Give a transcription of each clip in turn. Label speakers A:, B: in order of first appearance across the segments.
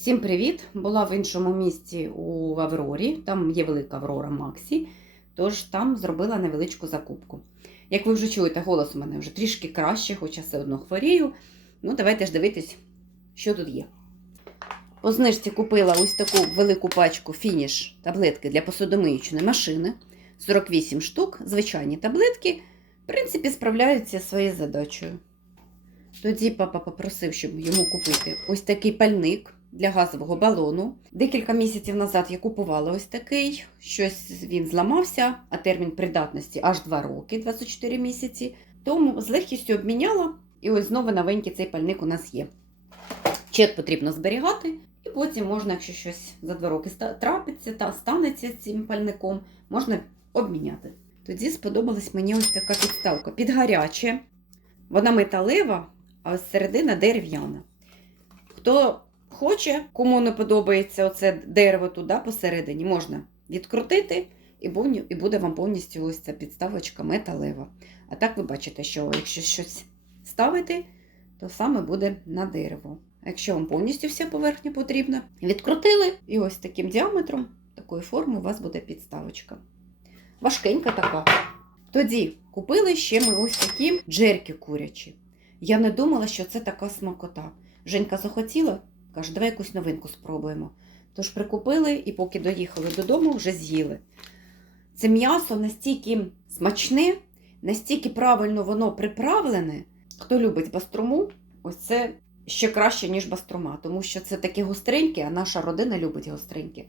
A: Всім привіт! Була в іншому місті у Аврорі. Там є велика Аврора Максі, тож там зробила невеличку закупку. Як ви вже чуєте, голос у мене вже трішки краще, хоча все одно хворію. Ну, давайте ж дивитись, що тут є. По знижці купила ось таку велику пачку фініш таблетки для посудомиючої машини. 48 штук, звичайні таблетки, в принципі, справляються зі своєю задачею. Тоді папа попросив, щоб йому купити ось такий пальник для газового балону. Декілька місяців назад я купувала ось такий. Щось він зламався, а термін придатності аж 2 роки, 24 місяці. Тому з легкістю обміняла, і ось знову новенький цей пальник у нас є. Чек потрібно зберігати, і потім можна, якщо щось за 2 роки трапиться та станеться цим пальником, можна обміняти. Тоді сподобалась мені ось така підставка. Під гаряче. Вона металева, а ось середина дерев'яна. Хто хоче, кому не подобається оце дерево туди посередині, можна відкрутити, і буде вам повністю ось ця підставочка металева. А так ви бачите, що якщо щось ставити, то саме буде на дерево. А якщо вам повністю вся поверхня потрібна, відкрутили, і ось таким діаметром, такої форми у вас буде підставочка. Важкенька така. Тоді купили ще ми ось такі джерки курячі. Я не думала, що це така смакота. Женька захотіла, каже, давай якусь новинку спробуємо. Тож прикупили і поки доїхали додому, вже з'їли. Це м'ясо настільки смачне, настільки правильно воно приправлене. Хто любить баструму, ось це ще краще, ніж баструма, тому що це таке гостреньке, а наша родина любить гостреньке.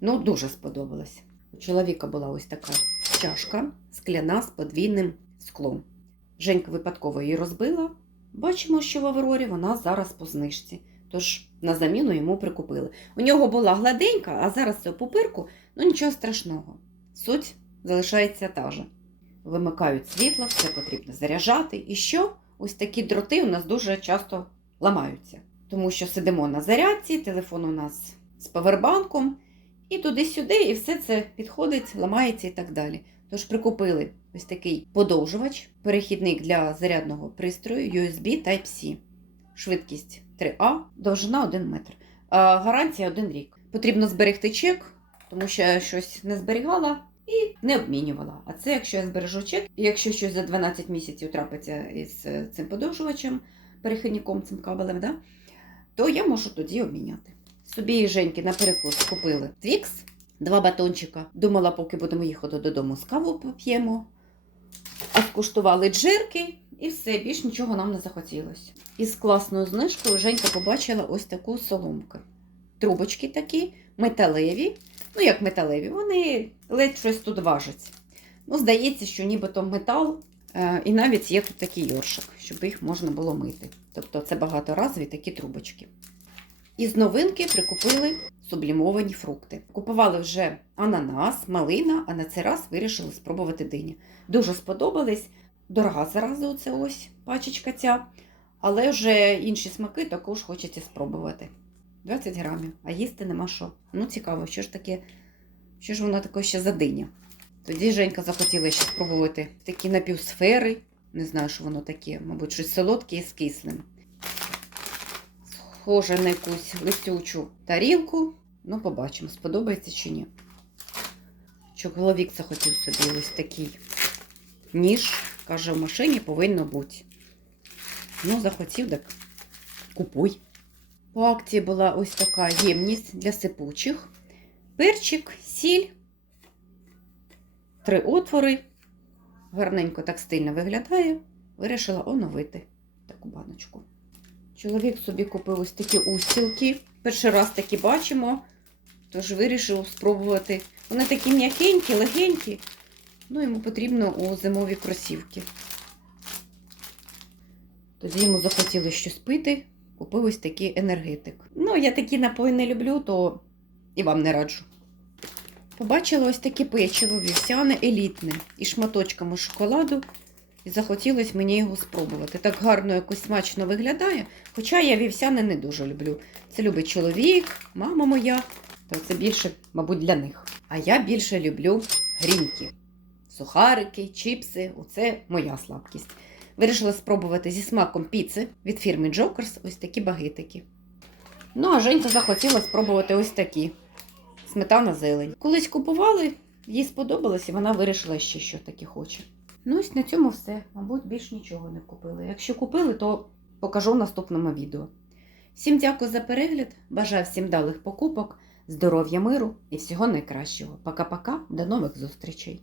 A: Ну, дуже сподобалось. У чоловіка була ось така чашка скляна з подвійним склом. Женька випадково її розбила. Бачимо, що в Аврорі вона зараз по знижці. Тож на заміну йому прикупили. У нього була гладенька, а зараз це пупирку, ну нічого страшного. Суть залишається та же. Вимикають світло, все потрібно заряджати. І що? Ось такі дроти у нас дуже часто ламаються. Тому що сидимо на зарядці, телефон у нас з павербанком, і туди-сюди, і все це підходить, ламається і так далі. Тож прикупили ось такий подовжувач, перехідник для зарядного пристрою USB Type-C. Швидкість 3А, довжина 1 метр. Гарантія 1 рік. Потрібно зберегти чек, тому що я щось не зберігала і не обмінювала. А це якщо я збережу чек, і якщо щось за 12 місяців трапиться із е, цим подовжувачем, перехідником, цим кабелем, да, то я можу тоді обміняти. Собі і Женьки на перекус купили твікс, два батончика. Думала, поки будемо їхати додому, з каву поп'ємо. А скуштували джирки і все, більш нічого нам не захотілося. І з класною знижкою Женька побачила ось таку соломку. Трубочки такі, металеві. Ну, як металеві, вони ледь щось тут важать. Ну, здається, що нібито метал, е, і навіть є тут такий йоршик, щоб їх можна було мити. Тобто це багаторазові такі трубочки. Із новинки прикупили сублімовані фрукти. Купували вже ананас, малина, а на цей раз вирішили спробувати дині. Дуже сподобались. Дорога зараза оце ось пачечка ця. Але вже інші смаки також хочеться спробувати. 20 грамів, а їсти нема що. Ну, цікаво, що ж таке, що ж воно таке ще за диня. Тоді Женька захотіла ще спробувати такі напівсфери. Не знаю, що воно таке, мабуть, щось солодке і з кислим. Схоже на якусь листючу тарілку. Ну, побачимо, сподобається чи ні. Чоловік захотів собі ось такий ніж. Каже, в машині повинно бути. Ну, захотів, так купуй. По акції була ось така ємність для сипучих. Перчик, сіль, три отвори. Гарненько так стильно виглядає. Вирішила оновити таку баночку. Чоловік собі купив ось такі устілки. Перший раз такі бачимо, тож вирішив спробувати. Вони такі м'якенькі, легенькі. Ну, йому потрібно у зимові кросівки. Тоді йому захотілося щось пити, купив ось такий енергетик. Ну, я такі напої не люблю, то і вам не раджу. Побачила ось таке печиво вівсяне елітне із шматочками шоколаду. І захотілося мені його спробувати. Так гарно якось смачно виглядає. Хоча я вівсяне не дуже люблю. Це любить чоловік, мама моя, то це більше, мабуть, для них. А я більше люблю грінки. Сухарики, чіпси оце моя слабкість. Вирішила спробувати зі смаком піци від фірми Jokers ось такі багитики. Ну, а Женька захотіла спробувати ось такі сметана зелень. Колись купували, їй сподобалось, і вона вирішила ще, що таке хоче. Ну, ось на цьому все. Мабуть, більш нічого не купили. Якщо купили, то покажу в наступному відео. Всім дякую за перегляд. Бажаю всім далих покупок, здоров'я, миру і всього найкращого. Пока-пока, до нових зустрічей!